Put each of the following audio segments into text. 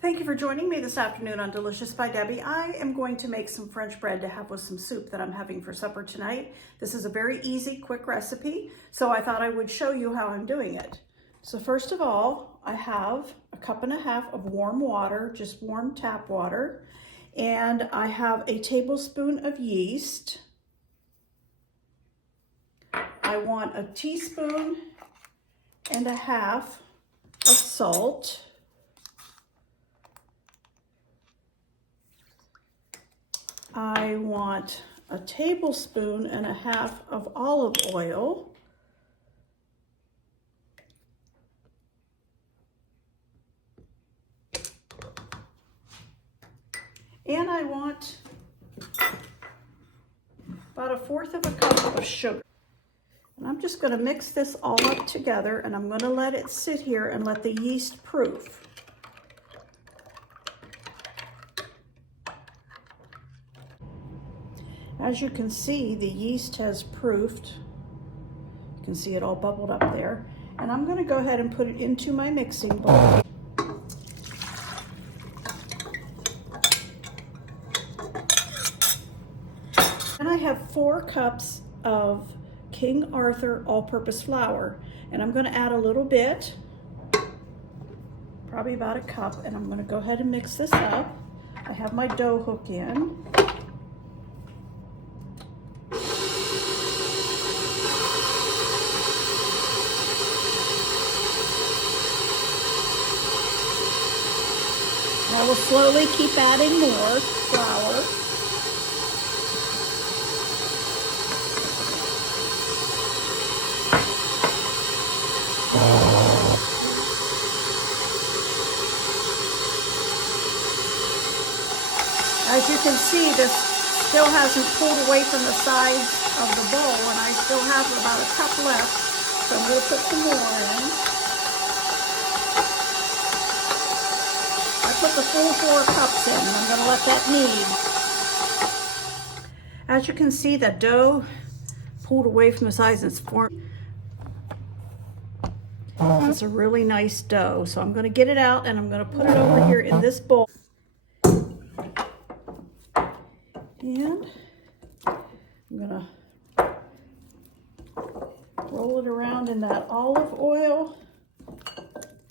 Thank you for joining me this afternoon on Delicious by Debbie. I am going to make some French bread to have with some soup that I'm having for supper tonight. This is a very easy, quick recipe, so I thought I would show you how I'm doing it. So first of all, I have a cup and a half of warm water, just warm tap water, and I have a tablespoon of yeast. I want a teaspoon and a half of salt. I want a tablespoon and a half of olive oil. And I want about 1/4 of a cup of sugar. And I'm just going to mix this all up together, and I'm going to let it sit here and let the yeast proof. As you can see, the yeast has proofed. You can see it all bubbled up there. And I'm going to go ahead and put it into my mixing bowl. And I have 4 cups of King Arthur all-purpose flour. And I'm going to add a little bit, probably about a cup, and I'm going to go ahead and mix this up. I have my dough hook in. I will slowly keep adding more flour. As you can see, this still hasn't pulled away from the sides of the bowl, and I still have about a cup left, so I'm going to put some more in. Put the full 4 cups in, and I'm going to let that knead. As you can see, the dough pulled away from the sides and it's formed. It's a really nice dough, so I'm going to get it out and I'm going to put it over here in this bowl. And I'm going to roll it around in that olive oil,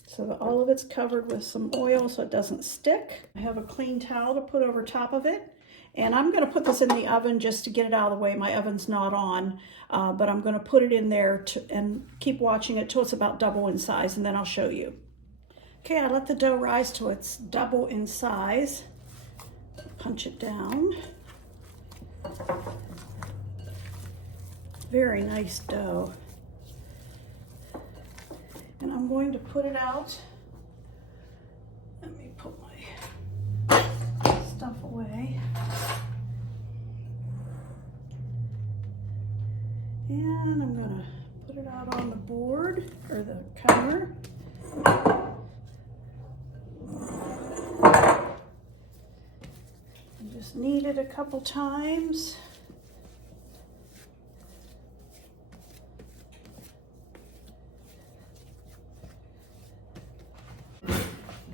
so that all of it's covered with some oil so it doesn't stick. I have a clean towel to put over top of it. And I'm going to put this in the oven just to get it out of the way. My oven's not on, but I'm going to put it in there and keep watching it till it's about double in size, and then I'll show you. Okay, I let the dough rise till it's double in size. Punch it down. Very nice dough. And I'm going to put it out. Let me put my stuff away. And I'm going to put it out on the board, or the counter. And just knead it a couple times.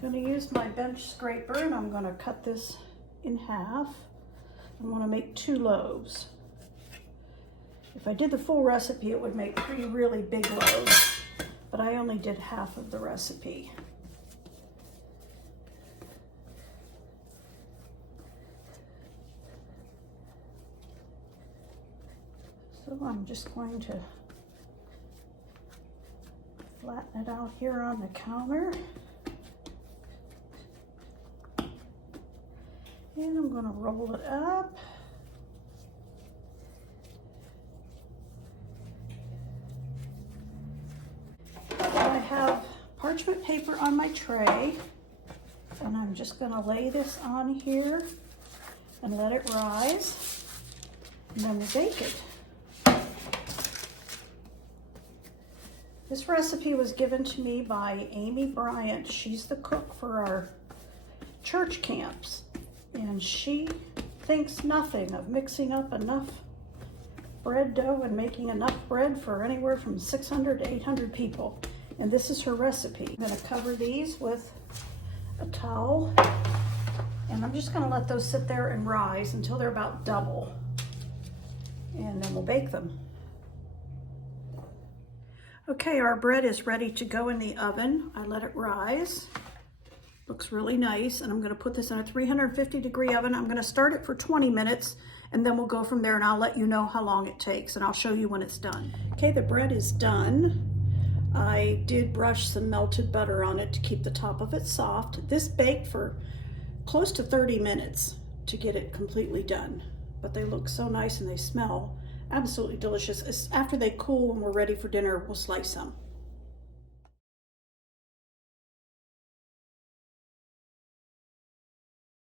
I'm going to use my bench scraper, and I'm going to cut this in half. I'm going to make 2 loaves. If I did the full recipe, it would make 3 really big loaves, but I only did half of the recipe. So I'm just going to flatten it out here on the counter. And I'm going to roll it up. I have parchment paper on my tray, and I'm just going to lay this on here and let it rise, and then we'll bake it. This recipe was given to me by Amy Bryant. She's the cook for our church camps. And she thinks nothing of mixing up enough bread dough and making enough bread for anywhere from 600 to 800 people. And this is her recipe. I'm going to cover these with a towel, and I'm just gonna let those sit there and rise until they're about double, and then we'll bake them. Okay, our bread is ready to go in the oven. I let it rise. Looks really nice, and I'm gonna put this in a 350-degree oven. I'm gonna start it for 20 minutes, and then we'll go from there, and I'll let you know how long it takes, and I'll show you when it's done. Okay, the bread is done. I did brush some melted butter on it to keep the top of it soft. This baked for close to 30 minutes to get it completely done, but they look so nice and they smell absolutely delicious. After they cool and we're ready for dinner, we'll slice some.